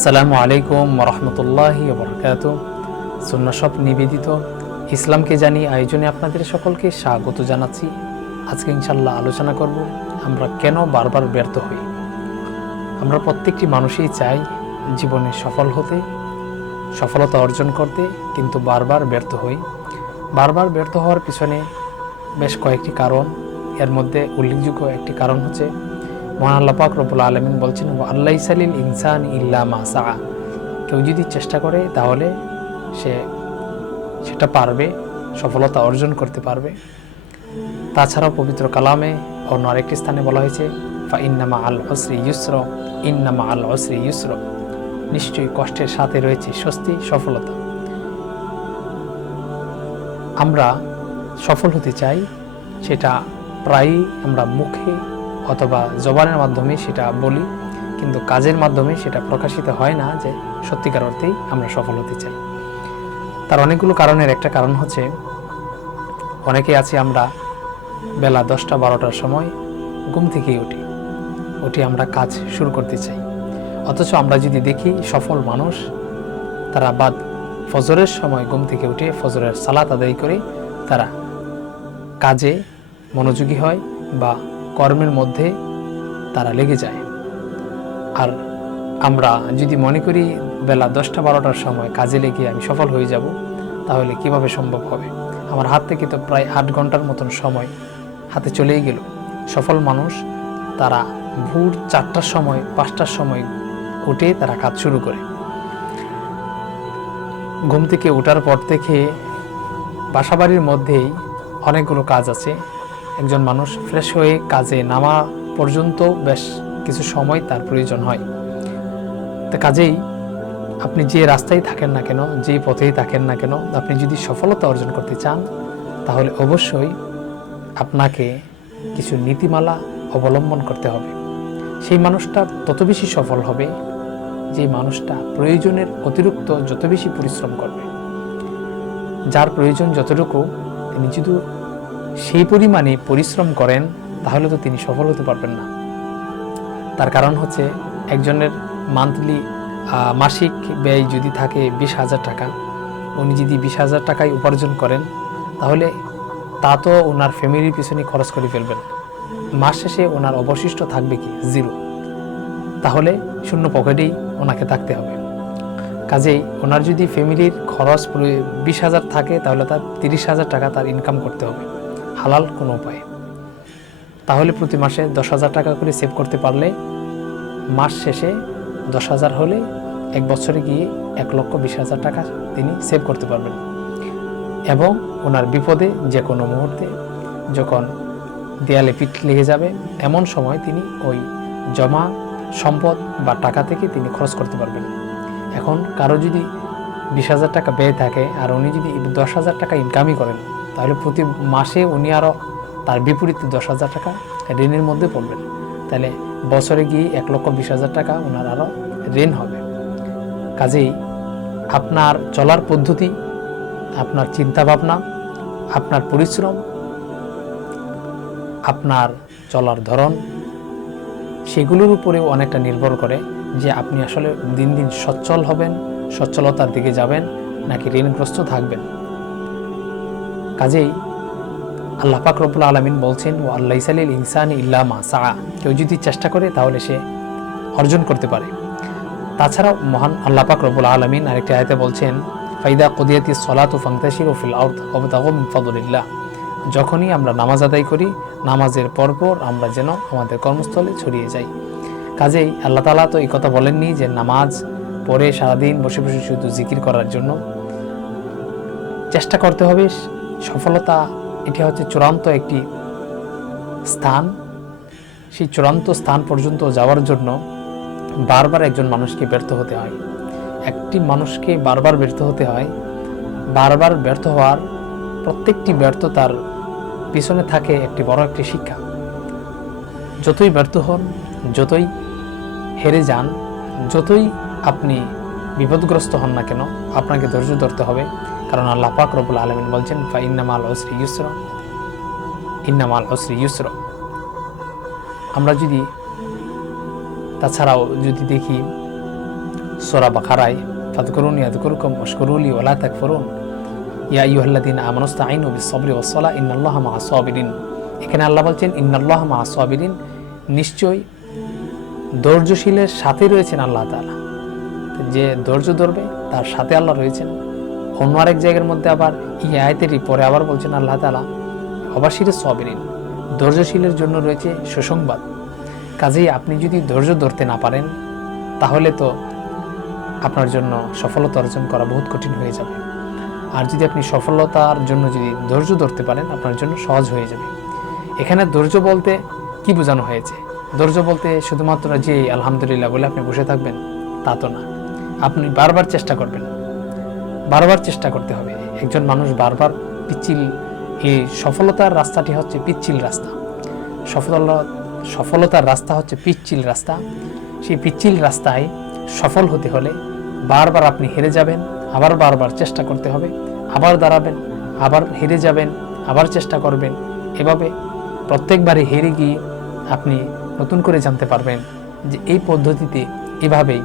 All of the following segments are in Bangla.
আসসালামু আলাইকুম রহমতুল্লাহি বরকাত সুন্নাসব নিবেদিত। ইসলামকে জানি আয়োজনে আপনাদের সকলকে স্বাগত জানাচ্ছি। আজকে ইনশাল্লাহ আলোচনা করব আমরা কেন বারবার ব্যর্থ হই? আমরা প্রত্যেকটি মানুষই চাই জীবনে সফল হতে, সফলতা অর্জন করতে, কিন্তু বারবার ব্যর্থ হই। বারবার ব্যর্থ হওয়ার পিছনে বেশ কয়েকটি কারণ। এর মধ্যে উল্লেখযোগ্য একটি কারণ হচ্ছে মহান আল্লাহ রব্বুল আলমিন বলছেন আল্লাহ সালিল ইনসান ইল্লা মাসা কেউ যদি চেষ্টা করে, তাহলে সে সেটা পারবে, সফলতা অর্জন করতে পারবে। তাছাড়াও পবিত্র কালামে অন্য আরেকটি স্থানে বলা হয়েছে, ফা ইন্নামা আল হসরি ইউসর। ইন্নামা আল হসরি ইউসর। নিশ্চয়ই কষ্টের সাথে রয়েছে স্বস্তি, সফলতা। আমরা সফল হতে চাই, সেটা প্রায়ই আমরা মুখে অথবা জবানের মাধ্যমে সেটা বলি, কিন্তু কাজের মাধ্যমে সেটা প্রকাশিত হয় না যে সত্যিকার অর্থেই আমরা সফল হতে চাই। তার অনেকগুলো কারণের একটা কারণ হচ্ছে, অনেকে আছি আমরা বেলা দশটা, বারোটার সময় ঘুম থেকেই উঠি। উঠে আমরা কাজ শুরু করতে চাই। অথচ আমরা যদি দেখি সফল মানুষ, তারা বাদ ফজরের সময় ঘুম থেকে উঠে ফজরের সালাত আদায় করে তারা কাজে মনোযোগী হয় বা কর্মের মধ্যে তারা লেগে যায়। আর আমরা যদি মনে করি বেলা দশটা বারোটার সময় কাজে লেগে আমি সফল হয়ে যাব, তাহলে কীভাবে সম্ভব হবে? আমার হাত থেকে তো প্রায় আট ঘণ্টার মতন সময় হাতে চলেই গেল। সফল মানুষ তারা ভোর চারটার সময়, পাঁচটার সময় উঠে তারা কাজ শুরু করে। ঘুম থেকে ওঠার পর থেকে বাসাবাড়ির মধ্যেই অনেকগুলো কাজ আছে। একজন মানুষ ফ্রেশ হয়ে কাজে নামা পর্যন্ত বেশ কিছু সময় তার প্রয়োজন হয়। তো কাজেই আপনি যে রাস্তায় থাকেন না কেন, যে পথেই থাকেন না কেন, আপনি যদি সফলতা অর্জন করতে চান, তাহলে অবশ্যই আপনাকে কিছু নীতিমালা অবলম্বন করতে হবে। সেই মানুষটা তত বেশি সফল হবে যে মানুষটা প্রয়োজনের অতিরিক্ত যত বেশি পরিশ্রম করবে। যার প্রয়োজন যতটুকু, তিনি যদি সেই পরিমাণে পরিশ্রম করেন, তাহলে তো তিনি সফল হতে পারবেন না। তার কারণ হচ্ছে, একজনের মান্থলি মাসিক ব্যয় যদি থাকে বিশ হাজার টাকা, উনি যদি বিশ হাজার টাকায় উপার্জন করেন, তাহলে তা তো ওনার ফ্যামিলির পিছনে খরচ করে ফেলবেন। মাস শেষে ওনার অবশিষ্ট থাকবে কি? জিরো। তাহলে শূন্য পকেটেই ওনাকে থাকতে হবে। কাজেই ওনার যদি ফ্যামিলির খরচ বিশ হাজার থাকে, তাহলে তার তিরিশ হাজার টাকা তার ইনকাম করতে হবে। হালাল কোনো উপায়। তাহলে প্রতি মাসে দশ হাজার টাকা করে সেভ করতে পারলে মাস শেষে দশ হাজার হলে এক বছরে গিয়ে এক লক্ষ বিশ হাজার টাকা তিনি সেভ করতে পারবেন। এবং ওনার বিপদে যে কোনো মুহূর্তে যখন দেয়ালে পিঠ লেগে যাবে, এমন সময় তিনি ওই জমা সম্পদ বা টাকা থেকে তিনি খরচ করতে পারবেন। এখন কারও যদি বিশ হাজার টাকা ব্যয় থাকে আর উনি যদি দশ হাজার টাকা ইনকামই করেন তাহলে প্রতি মাসে উনি আরও তার বিপরীতে দশ হাজার টাকা ঋণের মধ্যে পড়বেন। তাহলে বছরে গিয়ে এক লক্ষ বিশ হাজার টাকা ওনার আরও ঋণ হবে। কাজেই আপনার চলার পদ্ধতি, আপনার চিন্তা ভাবনা আপনার পরিশ্রম, আপনার চলার ধরন, সেগুলোর উপরেও অনেকটা নির্ভর করে যে আপনি আসলে দিন দিন সচ্ছল হবেন, সচ্ছলতার দিকে যাবেন নাকি ঋণগ্রস্ত থাকবেন। কাজেই আল্লাহ পাক রব্বুল আলমিন বলছেন ও আল্লাহ সালিল ইনসান ইল্লা মা সা কেউ যদি চেষ্টা করে, তাহলে সে অর্জন করতে পারে। তাছাড়াও মহান আল্লাহ পাক রব্বুল আলমিন আরেকটি আয়তে বলছেন, ফাইদা কদিয়াতি সলাত ও ফাংতাশির ও ফিল অবতাগম ফদুলিল্লাহ। যখনই আমরা নামাজ আদায় করি, নামাজের পরপর আমরা যেন আমাদের কর্মস্থলে ছড়িয়ে যাই। কাজেই আল্লাহ তালা তো এই কথা বলেননি যে নামাজ পরে সারাদিন বসে বসে শুধু জিকির করার জন্য চেষ্টা করতে হবে। সফলতা, এটি হচ্ছে চূড়ান্ত একটি স্থান। সেই চূড়ান্ত স্থান পর্যন্ত যাওয়ার জন্য বারবার একজন মানুষকে ব্যর্থ হতে হয়। একটি মানুষকে বারবার ব্যর্থ হতে হয়। বারবার ব্যর্থ হওয়ার প্রত্যেকটি ব্যর্থতার পিছনে থাকে একটি বড় একটি শিক্ষা। যতই ব্যর্থ হন, যতই হেরে যান, যতই আপনি বিপদগ্রস্ত হন না কেন, আপনাকে ধৈর্য ধরতে হবে। কারণ আল্লাহ পাক রবুল আলমিন বলছেন, ফা ইন্নামাল হসরি ইউসর। ইন্নামাল হসরি ইউসর। আমরা যদি তাছাড়াও যদি দেখি সোরা বাখারাই ফাতকরুন ইয়াদকুরকুম মশকরুলি ওলা তাকফরুন। ইয়া ইউহাল্লাদিন আমানস্তা আইন বিস সবরি ওসলা ইন্নাল্লাহ মা সাবিরিন। এখানে আল্লাহ বলছেন, ইন্নাল্লাহ মা নিশ্চয়ই ধৈর্যশীলের সাথে রয়েছেন আল্লাহ তাআলা। যে ধৈর্য ধরবে, তার সাথে আল্লাহ রয়েছেন। অন্য আরেক জায়গার মধ্যে আবার এই আয়তেরই পরে আবার বলছেন আল্লাহ তালা অবাসিরে সবিরিন, ধৈর্যশীলের জন্য রয়েছে সুসংবাদ। কাজেই আপনি যদি ধৈর্য ধরতে না পারেন, তাহলে তো আপনার জন্য সফলতা অর্জন করা বহুত কঠিন হয়ে যাবে। আর যদি আপনি সফলতার জন্য যদি ধৈর্য ধরতে পারেন, আপনার জন্য সহজ হয়ে যাবে। এখানে ধৈর্য বলতে কি বোঝানো হয়েছে? ধৈর্য বলতে শুধুমাত্র যে আলহামদুলিল্লাহ বলে আপনি বসে থাকবেন, তা তো না। আপনি বারবার চেষ্টা করবেন। বারবার চেষ্টা করতে হবে। একজন মানুষ বারবার পিচ্ছিল, এই সফলতার রাস্তাটি হচ্ছে পিচ্ছিল রাস্তা। সফলতা সফলতার রাস্তা হচ্ছে পিচ্ছিল রাস্তা। সেই পিচ্ছিল রাস্তায় সফল হতে হলে বারবার আপনি হেরে যাবেন, আবার বারবার চেষ্টা করতে হবে, আবার দাঁড়াবেন, আবার হেরে যাবেন, আবার চেষ্টা করবেন। এভাবে প্রত্যেকবারে হেরে গিয়ে আপনি নতুন করে জানতে পারবেন যে এই পদ্ধতিতে এভাবেই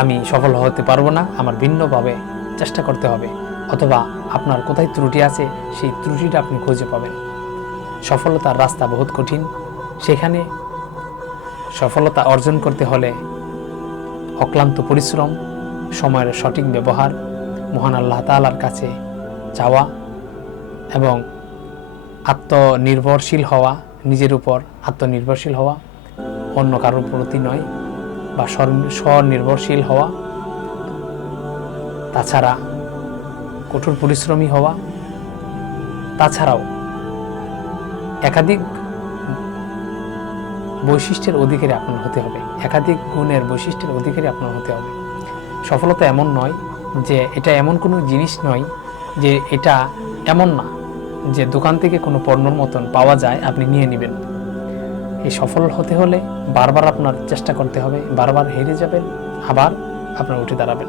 আমি সফল হতে পারব না, আমার ভিন্নভাবে চেষ্টা করতে হবে, অথবা আপনার কোথায় ত্রুটি আছে, সেই ত্রুটিটা আপনি খুঁজে পাবেন। সফলতার রাস্তা বহুত কঠিন। সেখানে সফলতা অর্জন করতে হলে অক্লান্ত পরিশ্রম, সময়ের সঠিক ব্যবহার, মহান আল্লাহ তালার কাছে চাওয়া এবং আত্মনির্ভরশীল হওয়া, নিজের উপর আত্মনির্ভরশীল হওয়া, অন্য কারোর প্রতি নয়, বা স্বনির্ভরশীল হওয়া তাছাড়া কঠোর পরিশ্রমী হওয়া, তাছাড়াও একাধিক বৈশিষ্ট্যের অধিকারী আপনার হতে হবে, একাধিক গুণের বৈশিষ্ট্যের অধিকারী আপনার হতে হবে। সফলতা এমন নয় যে এটা এমন কোনো জিনিস নয় যে এটা এমন না যে দোকান থেকে কোনো পণ্যর মতন পাওয়া যায়, আপনি নিয়ে নেবেন। এই সফল হতে হলে বারবার আপনার চেষ্টা করতে হবে, বারবার হেরে যাবেন, আবার আপনার উঠে দাঁড়াবেন।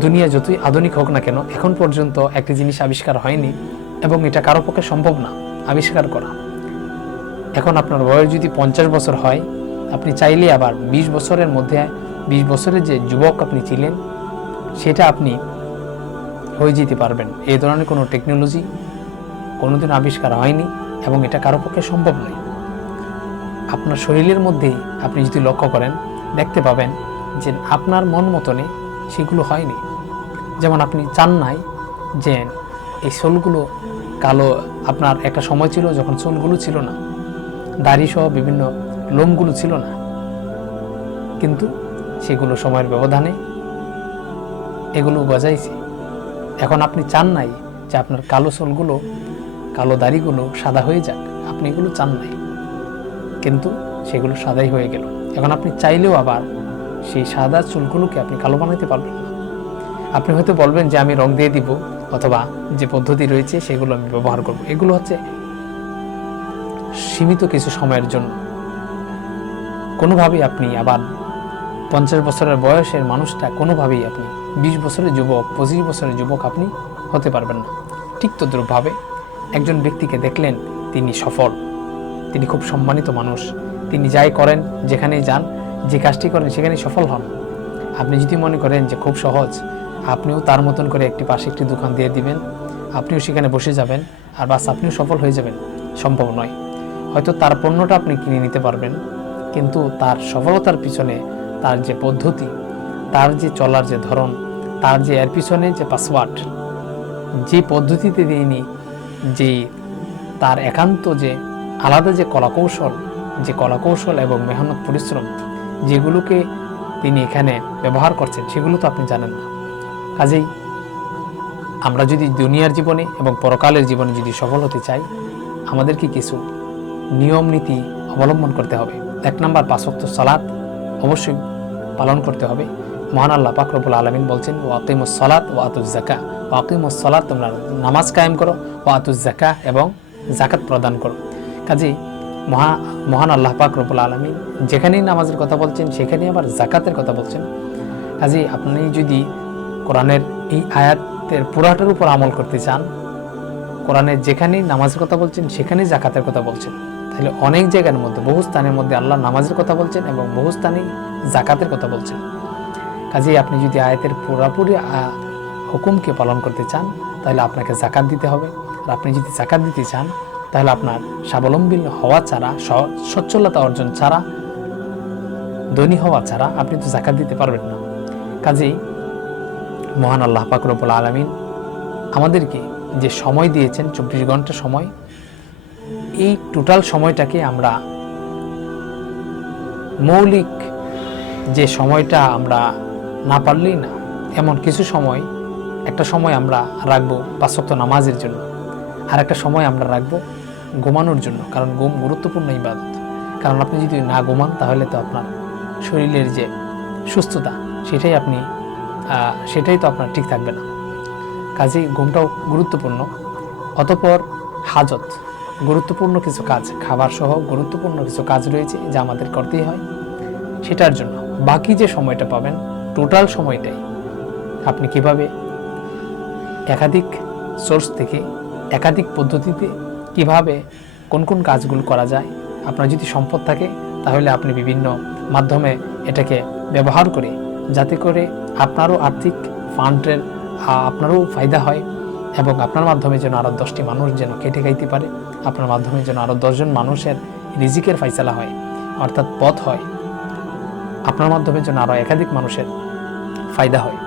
দুনিয়া যতই আধুনিক হোক না কেন, এখন পর্যন্ত একটি জিনিস আবিষ্কার হয়নি এবং এটা কারও পক্ষে সম্ভব না, আবিষ্কার করা। এখন আপনার বয়স যদি পঞ্চাশ বছর হয়, আপনি চাইলে আবার বিশ বছরের মধ্যে, বিশ বছরের যে যুবক আপনি ছিলেন, সেটা আপনি হয়ে যেতে পারবেন। এই ধরনের কোনো টেকনোলজি কোনোদিন আবিষ্কার হয়নি এবং এটা কারও পক্ষে সম্ভব নয়। আপনার শরীরের মধ্যে আপনি যদি লক্ষ্য করেন, দেখতে পাবেন যে আপনার মন মতনে সেগুলো হয়নি। যেমন আপনি চান নাই যে এই চুলগুলো কালো আপনার একটা সময় ছিল যখন চুলগুলো ছিল না। দাড়ি সহ বিভিন্ন লোমগুলো ছিল না। কিন্তু সেগুলো সময়ের ব্যবধানে এগুলো গজাইছে এখন আপনি চান নাই যে আপনার কালো চুলগুলো কালো দাড়িগুলো সাদা হয়ে যাক। আপনি এগুলো চান নাই। কিন্তু সেগুলো সাদাই হয়ে গেল। এখন আপনি চাইলেও আবার সেই সাদা চুলগুলোকে আপনি কালো বানাইতে পারবেন না। আপনি হয়তো বলবেন যে আমি রং দিয়ে দিব অথবা যে পদ্ধতি রয়েছে সেগুলো আমি ব্যবহার করব। এগুলো হচ্ছে সীমিত কিছু সময়ের জন্য। কোনোভাবেই আপনি আবার পঞ্চাশ বছরের বয়সের মানুষটা কোনোভাবেই আপনি বিশ বছরের যুবক, পঁচিশ বছরের যুবক আপনি হতে পারবেন না। ঠিক তদ্রুপভাবে একজন ব্যক্তিকে দেখলেন তিনি সফল, তিনি খুব সম্মানিত মানুষ, তিনি যাই করেন, যেখানেই যান যে কাজটি করেন সেখানেই সফল হন। আপনি যদি মনে করেন যে খুব সহজ, আপনিও তার মতন করে একটি পাশে একটি দোকান দিয়ে দিবেন, আপনিও সেখানে বসে যাবেন আর বাস আপনিও সফল হয়ে যাবেন, সম্ভব নয়। হয়তো তার পণ্যটা আপনি কিনে নিতে পারবেন, কিন্তু তার সফলতার পিছনে তার যে পদ্ধতি, তার যে চলার যে ধরন, তার যে এর পিছনে যে পাসওয়ার্ড যে পদ্ধতিতে তিনি যে তার একান্ত যে আলাদা যে কলাকৌশল যে কলাকৌশল এবং মেহনত পরিশ্রম যেগুলোকে তিনি এখানে ব্যবহার করছেন, সেগুলো তো আপনি জানেন না। কাজেই আমরা যদি দুনিয়ার জীবনে এবং পরকালের জীবনে যদি সফল হতে চাই, আমাদেরকে কিছু নিয়ম, নীতি অবলম্বন করতে হবে। এক নম্বর, পাঁচক্ত সালাত অবশ্যই পালন করতে হবে। মহান আল্লাহ পাকরবুল আলমিন বলছেন ও আকিমুস সালাত ও আতুজ জাকা ও আকিমুস সালাত, তোমরা নামাজ কায়েম করো। ও আতুজ জাকা এবং জাকাত প্রদান করো। কাজেই মহা, মহান আল্লাহ পাক রবুল আলমিন যেখানেই নামাজের কথা বলছেন, সেখানেই আবার জাকাতের কথা বলছেন। কাজেই আপনি যদি কোরআনের এই আয়াতের পুরাটার উপর আমল করতে চান, কোরআনের যেখানেই নামাজের কথা বলছেন, সেখানেই জাকাতের কথা বলছেন। তাহলে অনেক জায়গার মধ্যে, বহু স্থানের মধ্যে আল্লাহ নামাজের কথা বলছেন এবং বহু স্থানেই জাকাতের কথা বলছেন। কাজেই আপনি যদি আয়াতের পুরোপুরি হুকুমকে পালন করতে চান, তাহলে আপনাকে জাকাত দিতে হবে। আর আপনি যদি জাকাত দিতে চান তাহলে আপনার স্বাবলম্বী হওয়া ছাড়া সচ্ছলতা অর্জন ছাড়া, ধনী হওয়া ছাড়া আপনি তো জাকাত দিতে পারবেন না। কাজেই মহান আল্লাহ পাকরবুল আলমিন আমাদেরকে যে সময় দিয়েছেন, চব্বিশ ঘণ্টা সময়, এই টোটাল সময়টাকে আমরা মৌলিক যে সময়টা আমরা না পারলেই না, এমন কিছু সময়, একটা সময় আমরা রাখব পাঁচক্ত নামাজের জন্য। আর একটা সময় আমরা রাখব ঘুমানোর জন্য, কারণ ঘুম গুরুত্বপূর্ণ ইবাদত। কারণ আপনি যদি না ঘুমান, তাহলে তো আপনার শরীরের যে সুস্থতা, সেটাই আপনি সেটাই তো আপনার ঠিক থাকবে না। কাজেই ঘুমটাও গুরুত্বপূর্ণ। অতপর হাজত, গুরুত্বপূর্ণ কিছু কাজ, খাবার সহ গুরুত্বপূর্ণ কিছু কাজ রয়েছে যা আমাদের করতেই হয়। সেটার জন্য বাকি যে সময়টা পাবেন, টোটাল সময়টাই আপনি কীভাবে একাধিক সোর্স থেকে একাধিক পদ্ধতিতে কীভাবে, কোন কোন কাজগুলো করা যায়, আপনার যদি সম্পদ থাকে, তাহলে আপনি বিভিন্ন মাধ্যমে এটাকে ব্যবহার করে, যাতে করে আপনারও আর্থিক ফান্ডের আপনারও ফায়দা হয় এবং আপনার মাধ্যমে যেন আরও দশটি মানুষ যেন খেটে খাইতে পারে, আপনার মাধ্যমে যেন আরও দশজন মানুষের রিজিকের ফাইসালা হয়, অর্থাৎ পথ হয়, আপনার মাধ্যমে যেন আরও একাধিক মানুষের ফায়দা হয়।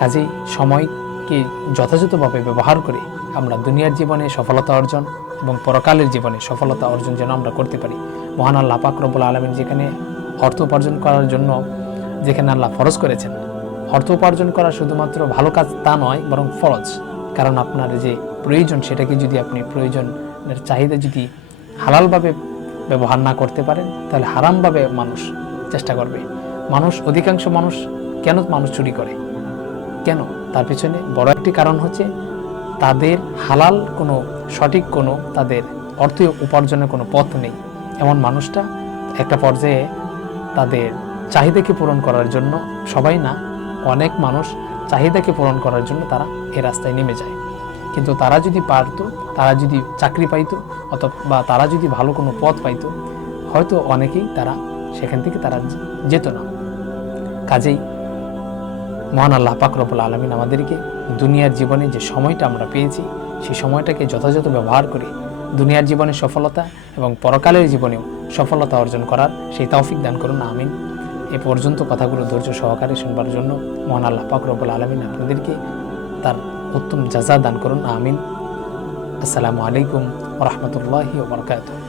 কাজেই সময়কে যথাযথভাবে ব্যবহার করে আমরা দুনিয়ার জীবনে সফলতা অর্জন এবং পরকালের জীবনে সফলতা অর্জন যেন আমরা করতে পারি। মহান আল্লাহ পাক রব্বুল আলমিন যেখানে অর্থ উপার্জন করার জন্য যেখানে আল্লাহ ফরজ করেছেন, অর্থ উপার্জন করা শুধুমাত্র ভালো কাজ তা নয়, বরং ফরজ। কারণ আপনার যে প্রয়োজন সেটাকে যদি আপনি প্রয়োজনের চাহিদা যদি হালালভাবে ব্যবহার না করতে পারেন, তাহলে হারামভাবে মানুষ চেষ্টা করবে। মানুষ, অধিকাংশ মানুষ কেন মানুষ চুরি করে? কেন? তার পিছনে বড় একটি কারণ হচ্ছে তাদের হালাল কোনো, সঠিক কোনো, তাদের অর্থ উপার্জনের কোনো পথ নেই। এমন মানুষটা একটা পর্যায়ে তাদের চাহিদাকে পূরণ করার জন্য, সবাই না, অনেক মানুষ চাহিদাকে পূরণ করার জন্য তারা এ রাস্তায় নেমে যায়। কিন্তু তারা যদি পারতো, তারা যদি চাকরি পাইতো, অথবা তারা যদি ভালো কোনো পথ পাইতো, হয়তো অনেকেই তারা সেখান থেকে তারা যেত না। কাজেই মহান আল্লাহ পাকরবুল আলমিন আমাদেরকে দুনিয়ার জীবনে যে সময়টা আমরা পেয়েছি, সেই সময়টাকে যথাযথ ব্যবহার করে দুনিয়ার জীবনে সফলতা এবং পরকালের জীবনেও সফলতা অর্জন করার সেই তৌফিক দান করুন, আমিন। এ পর্যন্ত কথাগুলো ধৈর্য সহকারে শুনবার জন্য মহান আল্লাহ পাকরবুল আলমিন আপনাদেরকে তার উত্তম জাজা দান করুন, আমিন। আসসালামু আলাইকুম রহমতুল্লাহি ওবরকাতুহ